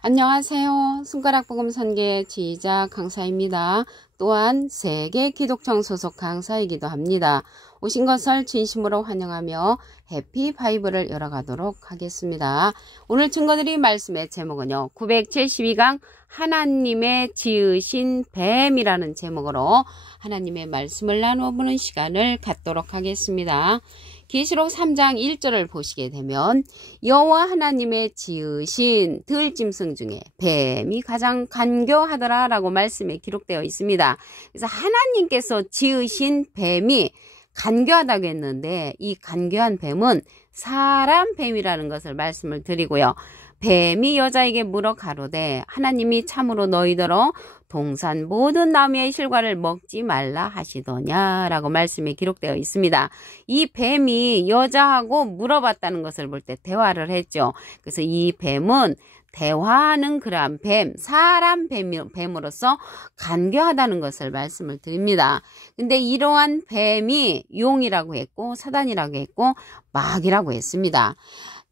안녕하세요. 손가락복음 선계 지휘자 강사입니다. 또한 세계 기독청 소속 강사이기도 합니다. 오신 것을 진심으로 환영하며 해피 바이블을 열어가도록 하겠습니다. 오늘 증거드릴 말씀의 제목은요. 972강 하나님의 지으신 뱀이라는 제목으로 하나님의 말씀을 나누어보는 시간을 갖도록 하겠습니다. 계시록 3장 1절을 보시게 되면 여호와 하나님의 지으신 들짐승 중에 뱀이 가장 간교하더라 라고 말씀에 기록되어 있습니다. 그래서 하나님께서 지으신 뱀이 간교하다고 했는데 이 간교한 뱀은 사람 뱀이라는 것을 말씀을 드리고요. 뱀이 여자에게 물어 가로되 하나님이 참으로 너희더러 동산 모든 나무의 실과를 먹지 말라 하시더냐 라고 말씀이 기록되어 있습니다. 이 뱀이 여자하고 물어봤다는 것을 볼 때 대화를 했죠. 그래서 이 뱀은 대화하는 그러한 뱀, 사람 뱀으로서 간교하다는 것을 말씀을 드립니다. 근데 이러한 뱀이 용이라고 했고 사단이라고 했고 마귀라고 했습니다.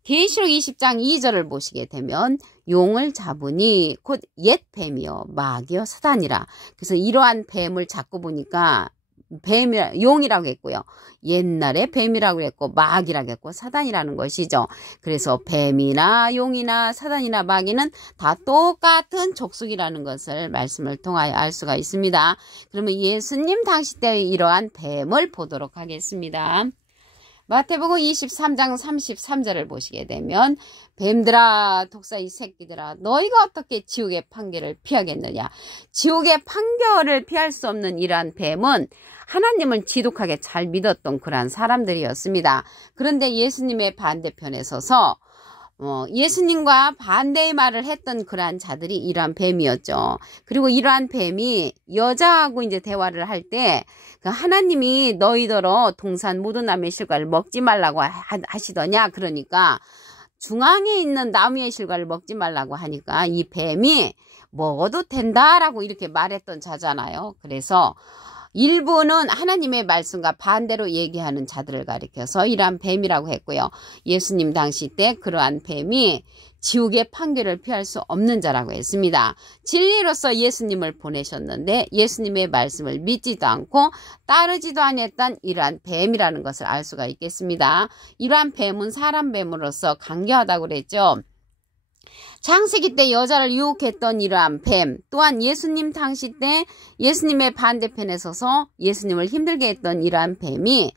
계시록 20장 2절을 보시게 되면 용을 잡으니 곧 옛 뱀이요 마귀요 사단이라. 그래서 이러한 뱀을 잡고 보니까 용이라고 했고요. 옛날에 뱀이라고 했고 마귀라고 했고 사단이라는 것이죠. 그래서 뱀이나 용이나 사단이나 마귀는 다 똑같은 족속이라는 것을 말씀을 통하여 알 수가 있습니다. 그러면 예수님 당시 때 이러한 뱀을 보도록 하겠습니다. 마태복음 23장 33절을 보시게 되면 뱀들아 독사의 새끼들아 너희가 어떻게 지옥의 판결을 피하겠느냐. 지옥의 판결을 피할 수 없는 이러한 뱀은 하나님을 지독하게 잘 믿었던 그러한 사람들이었습니다. 그런데 예수님의 반대편에 서서 예수님과 반대의 말을 했던 그러한 자들이 이러한 뱀이었죠. 그리고 이러한 뱀이 여자하고 이제 대화를 할 때 하나님이 너희더러 동산 모든 나무의 실과를 먹지 말라고 하시더냐. 그러니까 중앙에 있는 나무의 실과를 먹지 말라고 하니까 이 뱀이 먹어도 된다라고 이렇게 말했던 자잖아요. 그래서 일부는 하나님의 말씀과 반대로 얘기하는 자들을 가리켜서 이러한 뱀이라고 했고요. 예수님 당시 때 그러한 뱀이 지옥의 판결을 피할 수 없는 자라고 했습니다. 진리로서 예수님을 보내셨는데 예수님의 말씀을 믿지도 않고 따르지도 않았던 이러한 뱀이라는 것을 알 수가 있겠습니다. 이러한 뱀은 사람 뱀으로서 간교하다고 그랬죠. 창세기 때 여자를 유혹했던 이러한 뱀, 또한 예수님 당시 때 예수님의 반대편에 서서 예수님을 힘들게 했던 이러한 뱀이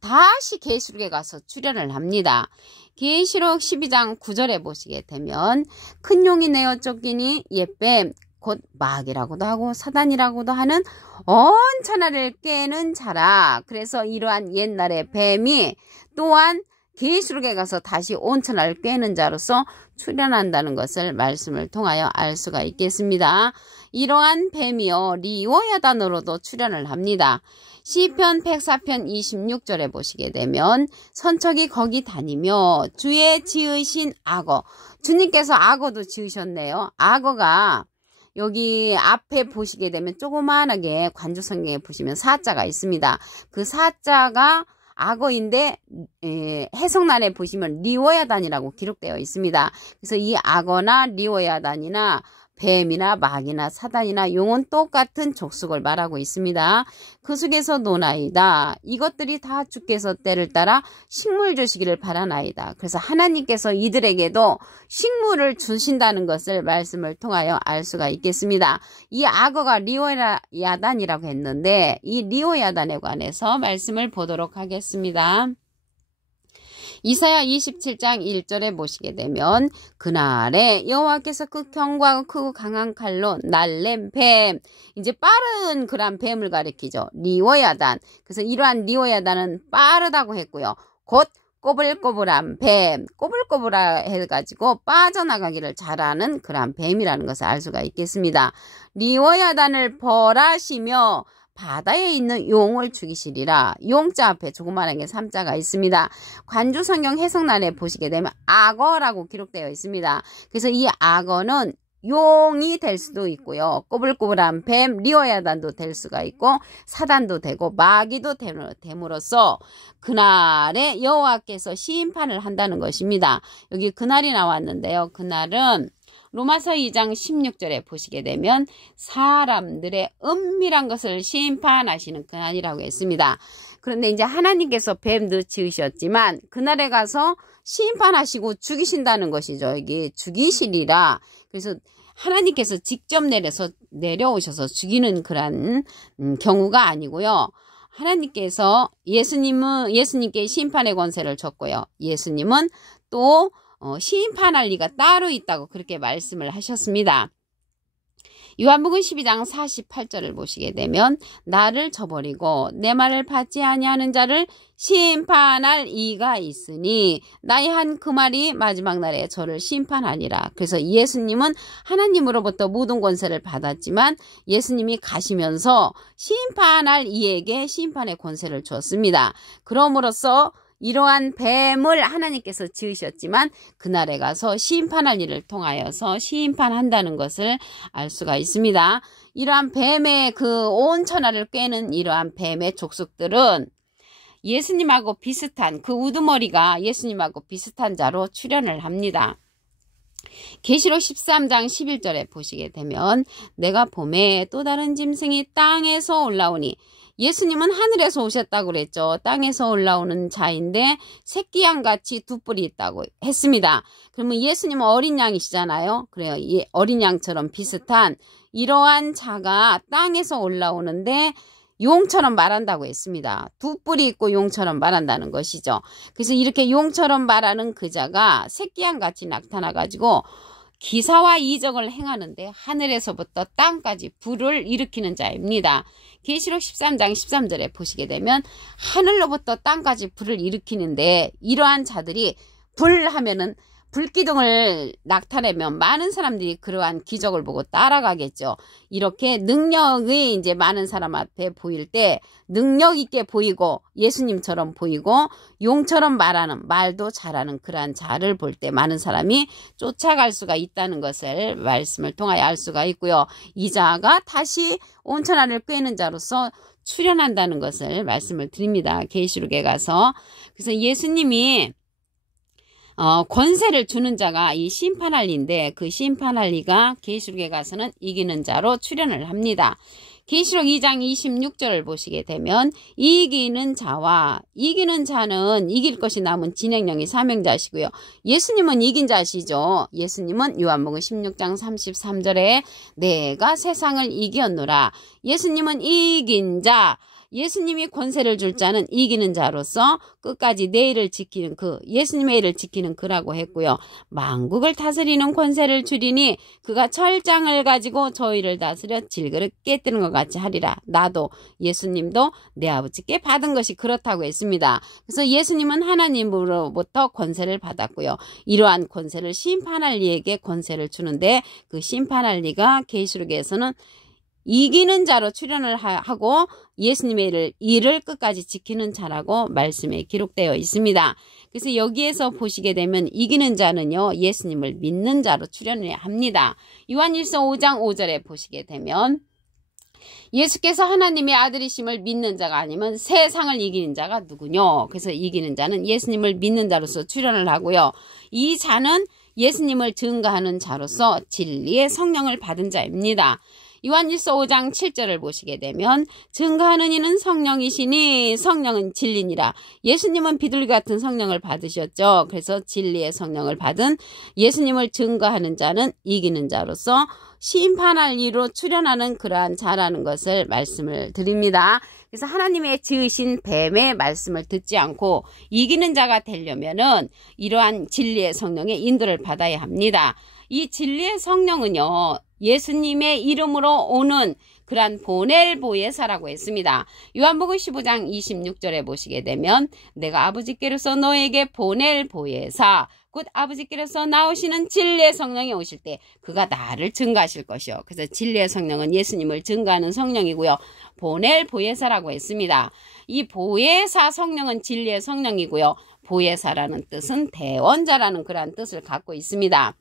다시 계시록에 가서 출현을 합니다. 계시록 12장 9절에 보시게 되면 큰 용이 내어 쫓기니 옛뱀 곧 마귀라고도 하고 사단이라고도 하는 온 천하를 꿰는 자라. 그래서 이러한 옛날의 뱀이 또한 계시록에 가서 다시 온 천하를 꿰는 자로서 출현한다는 것을 말씀을 통하여 알 수가 있겠습니다. 이러한 뱀이요 리오야단으로도 출현을 합니다. 시편 104편 26절에 보시게 되면 선척이 거기 다니며 주의 지으신 악어, 주님께서 악어도 지으셨네요. 악어가 여기 앞에 보시게 되면 조그만하게 관조성경에 보시면 사자가 있습니다. 그 사자가 악어인데 해석란에 보시면 리오야단이라고 기록되어 있습니다. 그래서 이 악어나 리오야단이나 뱀이나 마귀나 사단이나 용은 똑같은 족속을 말하고 있습니다. 그 속에서 노나이다. 이것들이 다 주께서 때를 따라 식물 주시기를 바라나이다. 그래서 하나님께서 이들에게도 식물을 주신다는 것을 말씀을 통하여 알 수가 있겠습니다. 이 악어가 리오야단이라고 했는데 이 리오야단에 관해서 말씀을 보도록 하겠습니다. 이사야 27장 1절에 보시게 되면 그날에 여호와께서 그 견고하고 크고 강한 칼로 날렘 뱀, 이제 빠른 그런 뱀을 가리키죠. 리오야단. 그래서 이러한 리오야단은 빠르다고 했고요. 곧 꼬불꼬불한 뱀, 꼬불꼬불하 해가지고 빠져나가기를 잘하는 그런 뱀이라는 것을 알 수가 있겠습니다. 리오야단을 벌하시며 바다에 있는 용을 죽이시리라. 용자 앞에 조그만하게 삼자가 있습니다. 관조성경 해석란에 보시게 되면 악어라고 기록되어 있습니다. 그래서 이 악어는 용이 될 수도 있고요. 꼬불꼬불한 뱀, 리오야단도 될 수가 있고 사단도 되고 마귀도 됨으로써 그날에 여호와께서 심판을 한다는 것입니다. 여기 그날이 나왔는데요. 그날은 로마서 2장 16절에 보시게 되면 사람들의 은밀한 것을 심판하시는 그날이라고 했습니다. 그런데 이제 하나님께서 뱀도 지으셨지만 그날에 가서 심판하시고 죽이신다는 것이죠. 여기 죽이시리라. 그래서 하나님께서 직접 내려오셔서 죽이는 그런 경우가 아니고요. 하나님께서 예수님께 심판의 권세를 줬고요. 예수님은 또 심판할 리가 따로 있다고 그렇게 말씀을 하셨습니다. 요한복음 12장 48절을 보시게 되면 나를 저버리고 내 말을 받지 아니하는 자를 심판할 이가 있으니 나의 한 그 말이 마지막 날에 저를 심판하리라. 그래서 예수님은 하나님으로부터 모든 권세를 받았지만 예수님이 가시면서 심판할 이에게 심판의 권세를 주었습니다. 그럼으로써 이러한 뱀을 하나님께서 지으셨지만 그날에 가서 심판할 일을 통하여서 심판한다는 것을 알 수가 있습니다. 이러한 뱀의 그 온 천하를 꿰는 이러한 뱀의 족속들은 예수님하고 비슷한 그 우두머리가 예수님하고 비슷한 자로 출현을 합니다. 계시록 13장 11절에 보시게 되면 내가 봄에 또 다른 짐승이 땅에서 올라오니 예수님은 하늘에서 오셨다고 그랬죠. 땅에서 올라오는 자인데 새끼 양같이 두 뿔이 있다고 했습니다. 그러면 예수님은 어린 양이시잖아요. 그래요. 이 어린 양처럼 비슷한 이러한 자가 땅에서 올라오는데 용처럼 말한다고 했습니다. 두 뿔이 있고 용처럼 말한다는 것이죠. 그래서 이렇게 용처럼 말하는 그 자가 새끼 양같이 나타나가지고 기사와 이적을 행하는데 하늘에서부터 땅까지 불을 일으키는 자입니다. 계시록 13장 13절에 보시게 되면 하늘로부터 땅까지 불을 일으키는데 이러한 자들이 불 하면은 불기둥을 나타내면 많은 사람들이 그러한 기적을 보고 따라가겠죠. 이렇게 능력이 이제 많은 사람 앞에 보일 때 능력 있게 보이고 예수님처럼 보이고 용처럼 말하는 말도 잘하는 그러한 자를 볼 때 많은 사람이 쫓아갈 수가 있다는 것을 말씀을 통하여 알 수가 있고요. 이 자가 다시 온 천하를 꿰는 자로서 출현한다는 것을 말씀을 드립니다. 계시록에 가서. 그래서 예수님이 권세를 주는 자가 이 심판할 리인데 그 심판할 리가 계시록에 가서는 이기는 자로 출현을 합니다. 계시록 2장 26절을 보시게 되면 이기는 자는 이길 것이 남은 진행령이 사명자시고요. 예수님은 이긴 자시죠. 예수님은 요한복음 16장 33절에 내가 세상을 이겼노라. 예수님은 이긴 자. 예수님이 권세를 줄 자는 이기는 자로서 끝까지 내 일을 지키는 그 예수님의 일을 지키는 그라고 했고요. 만국을 다스리는 권세를 주리니 그가 철장을 가지고 저희를 다스려 질그릇 깨뜨는 것 같이 하리라. 나도 예수님도 내 아버지께 받은 것이 그렇다고 했습니다. 그래서 예수님은 하나님으로부터 권세를 받았고요. 이러한 권세를 심판할 이에게 권세를 주는데 그 심판할 이가 계시록에서는 이기는 자로 출현을 하고 예수님의 일을 끝까지 지키는 자라고 말씀에 기록되어 있습니다. 그래서 여기에서 보시게 되면 이기는 자는요 예수님을 믿는 자로 출현을 합니다. 요한일서 5장 5절에 보시게 되면 예수께서 하나님의 아들이심을 믿는 자가 아니면 세상을 이기는 자가 누구뇨? 그래서 이기는 자는 예수님을 믿는 자로서 출현을 하고요. 이 자는 예수님을 증거하는 자로서 진리의 성령을 받은 자입니다. 요한일서 5장 7절을 보시게 되면 증거하는 이는 성령이시니 성령은 진리니라. 예수님은 비둘기 같은 성령을 받으셨죠. 그래서 진리의 성령을 받은 예수님을 증거하는 자는 이기는 자로서 심판할 이로 출현하는 그러한 자라는 것을 말씀을 드립니다. 그래서 하나님의 지으신 뱀의 말씀을 듣지 않고 이기는 자가 되려면은 이러한 진리의 성령의 인도를 받아야 합니다. 이 진리의 성령은요 예수님의 이름으로 오는 그러한 보낼 보혜사라고 했습니다. 요한복음 15장 26절에 보시게 되면 내가 아버지께로서 너에게 보낼 보혜사 곧 아버지께로서 나오시는 진리의 성령이 오실 때 그가 나를 증거하실 것이요. 그래서 진리의 성령은 예수님을 증거하는 성령이고요. 보낼 보혜사라고 했습니다. 이 보혜사 성령은 진리의 성령이고요. 보혜사라는 뜻은 대원자라는 그러한 뜻을 갖고 있습니다.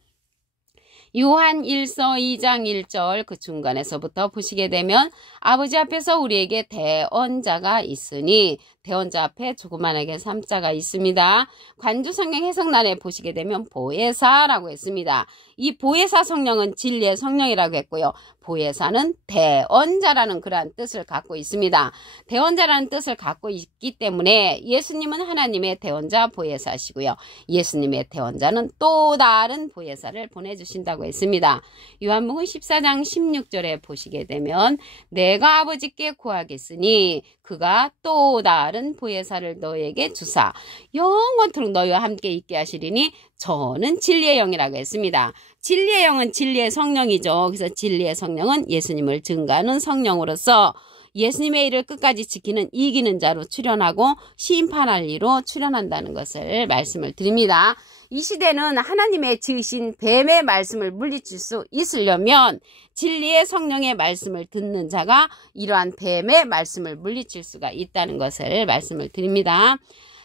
요한 1서 2장 1절 그 중간에서부터 보시게 되면 아버지 앞에서 우리에게 대언자가 있으니 대원자 앞에 조그만하게 삼자가 있습니다. 관주성경 해석란에 보시게 되면 보혜사라고 했습니다. 이 보혜사 성령은 진리의 성령이라고 했고요. 보혜사는 대언자라는 그러한 뜻을 갖고 있습니다. 대언자라는 뜻을 갖고 있기 때문에 예수님은 하나님의 대언자 보혜사시고요. 예수님의 대언자는 또 다른 보혜사를 보내주신다고 했습니다. 요한복음 14장 16절에 보시게 되면 내가 아버지께 구하겠으니 그가 또 다른 보혜사를 너에게 주사 영원토록 너희와 함께 있게 하시리니 저는 진리의 영이라고 했습니다. 진리의 영은 진리의 성령이죠. 그래서 진리의 성령은 예수님을 증거하는 성령으로서 예수님의 일을 끝까지 지키는 이기는 자로 출현하고 심판할 이로 출현한다는 것을 말씀을 드립니다. 이 시대는 하나님의 지으신 뱀의 말씀을 물리칠 수 있으려면 진리의 성령의 말씀을 듣는 자가 이러한 뱀의 말씀을 물리칠 수가 있다는 것을 말씀을 드립니다.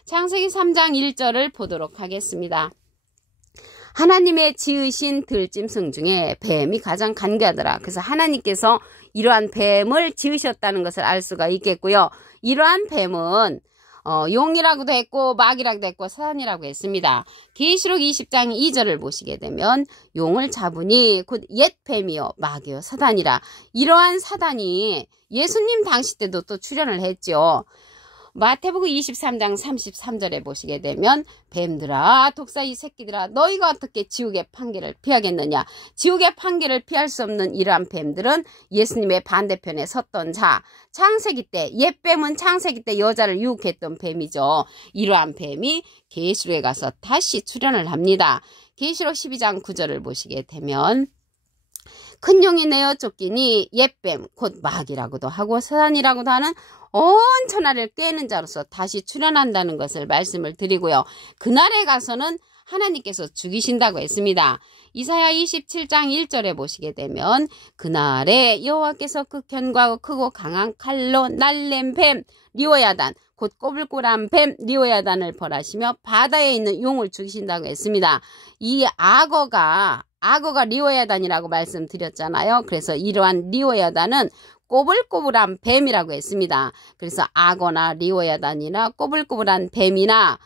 창세기 3장 1절을 보도록 하겠습니다. 하나님의 지으신 들짐승 중에 뱀이 가장 간교하더라. 그래서 하나님께서 이러한 뱀을 지으셨다는 것을 알 수가 있겠고요. 이러한 뱀은 용이라고도 했고 마귀라고도 했고 사단이라고 했습니다. 계시록 20장 2절을 보시게 되면 용을 잡으니 곧 옛 뱀이요 마귀요 사단이라. 이러한 사단이 예수님 당시 때도 또 출현을 했죠. 마태복음 23장 33절에 보시게 되면 뱀들아 독사의 새끼들아 너희가 어떻게 지옥의 판결을 피하겠느냐. 지옥의 판결을 피할 수 없는 이러한 뱀들은 예수님의 반대편에 섰던 자. 창세기 때 옛 뱀은 창세기 때 여자를 유혹했던 뱀이죠. 이러한 뱀이 계시록에 가서 다시 출현을 합니다. 계시록 12장 9절을 보시게 되면 큰 용이 내어 쫓기니 옛뱀 곧 마귀라고도 하고 사단이라고도 하는 온 천하를 꿰는 자로서 다시 출현한다는 것을 말씀을 드리고요. 그날에 가서는 하나님께서 죽이신다고 했습니다. 이사야 27장 1절에 보시게 되면 그날에 여호와께서 극현과 크고 강한 칼로 날랜 뱀 리오야단 곧 꼬불꼬불한 뱀 리오야단을 벌하시며 바다에 있는 용을 죽이신다고 했습니다. 이 악어가 리오야단이라고 말씀드렸잖아요. 그래서 이러한 리오야단은 꼬불꼬불한 뱀이라고 했습니다. 그래서 악어나 리오야단이나 꼬불꼬불한 뱀이나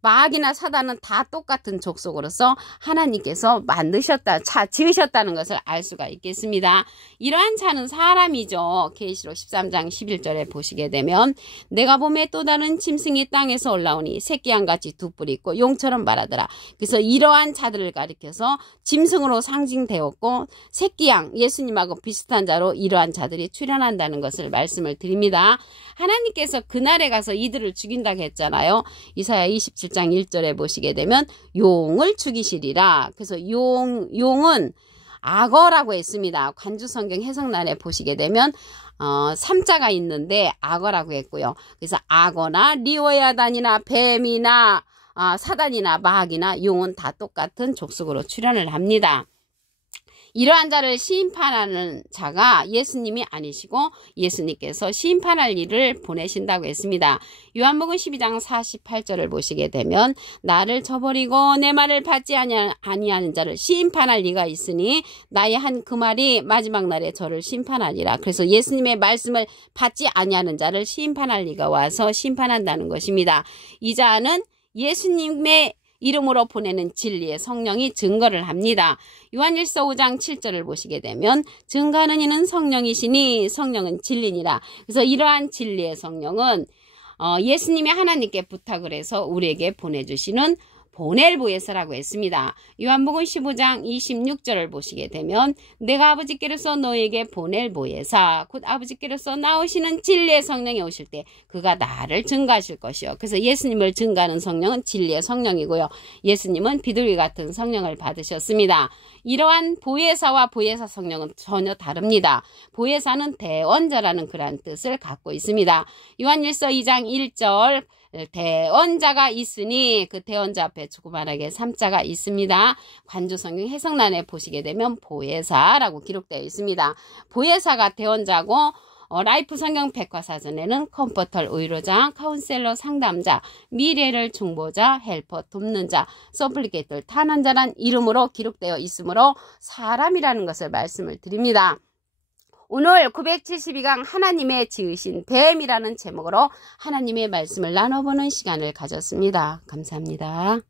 마귀나 사단은 다 똑같은 족속으로서 하나님께서 지으셨다는 것을 알 수가 있겠습니다. 이러한 자는 사람이죠. 계시록 13장 11절에 보시게 되면 내가 보매 또 다른 짐승이 땅에서 올라오니 새끼양같이 두 뿔이 있고 용처럼 말하더라. 그래서 이러한 자들을 가리켜서 짐승으로 상징되었고 새끼양 예수님하고 비슷한 자로 이러한 자들이 출현한다는 것을 말씀을 드립니다. 하나님께서 그날에 가서 이들을 죽인다고 했잖아요. 이사야 27장 1절에 보시게 되면 용을 죽이시리라. 그래서 용은 악어라고 했습니다. 관주성경 해석란에 보시게 되면 3자가 있는데 악어라고 했고요. 그래서 악어나 리오야단이나 뱀이나 사단이나 마귀나 용은 다 똑같은 족속으로 출현을 합니다. 이러한 자를 심판하는 자가 예수님이 아니시고 예수님께서 심판할 일을 보내신다고 했습니다. 요한복음 12장 48절을 보시게 되면 나를 저버리고 내 말을 받지 아니하는 자를 심판할 리가 있으니 나의 한 그 말이 마지막 날에 저를 심판하리라. 그래서 예수님의 말씀을 받지 아니하는 자를 심판할 리가 와서 심판한다는 것입니다. 이 자는 예수님의 이름으로 보내는 진리의 성령이 증거를 합니다. 요한일서 5장 7절을 보시게 되면 증거하는 이는 성령이시니 성령은 진리니라. 그래서 이러한 진리의 성령은 예수님이 하나님께 부탁을 해서 우리에게 보내주시는 보낼 보혜사라고 했습니다. 요한복음 15장 26절을 보시게 되면 내가 아버지께로서 너에게 보낼 보혜사 곧 아버지께로서 나오시는 진리의 성령이 오실 때 그가 나를 증거하실 것이요. 그래서 예수님을 증거하는 성령은 진리의 성령이고요. 예수님은 비둘기 같은 성령을 받으셨습니다. 이러한 보혜사와 보혜사 성령은 전혀 다릅니다. 보혜사는 대언자라는 그러한 뜻을 갖고 있습니다. 요한일서 2장 1절 대언자가 있으니 그 대언자 앞에 조그만하게 3자가 있습니다. 관주성경 해석란에 보시게 되면 보혜사라고 기록되어 있습니다. 보혜사가 대언자고 라이프 성경 백과사전에는 컴포터 의료자, 카운셀러 상담자, 미래를 중보자, 헬퍼 돕는 자, 서플리케이터 탄환자란 이름으로 기록되어 있으므로 사람이라는 것을 말씀을 드립니다. 오늘 972강 하나님의 지으신 뱀이라는 제목으로 하나님의 말씀을 나눠보는 시간을 가졌습니다. 감사합니다.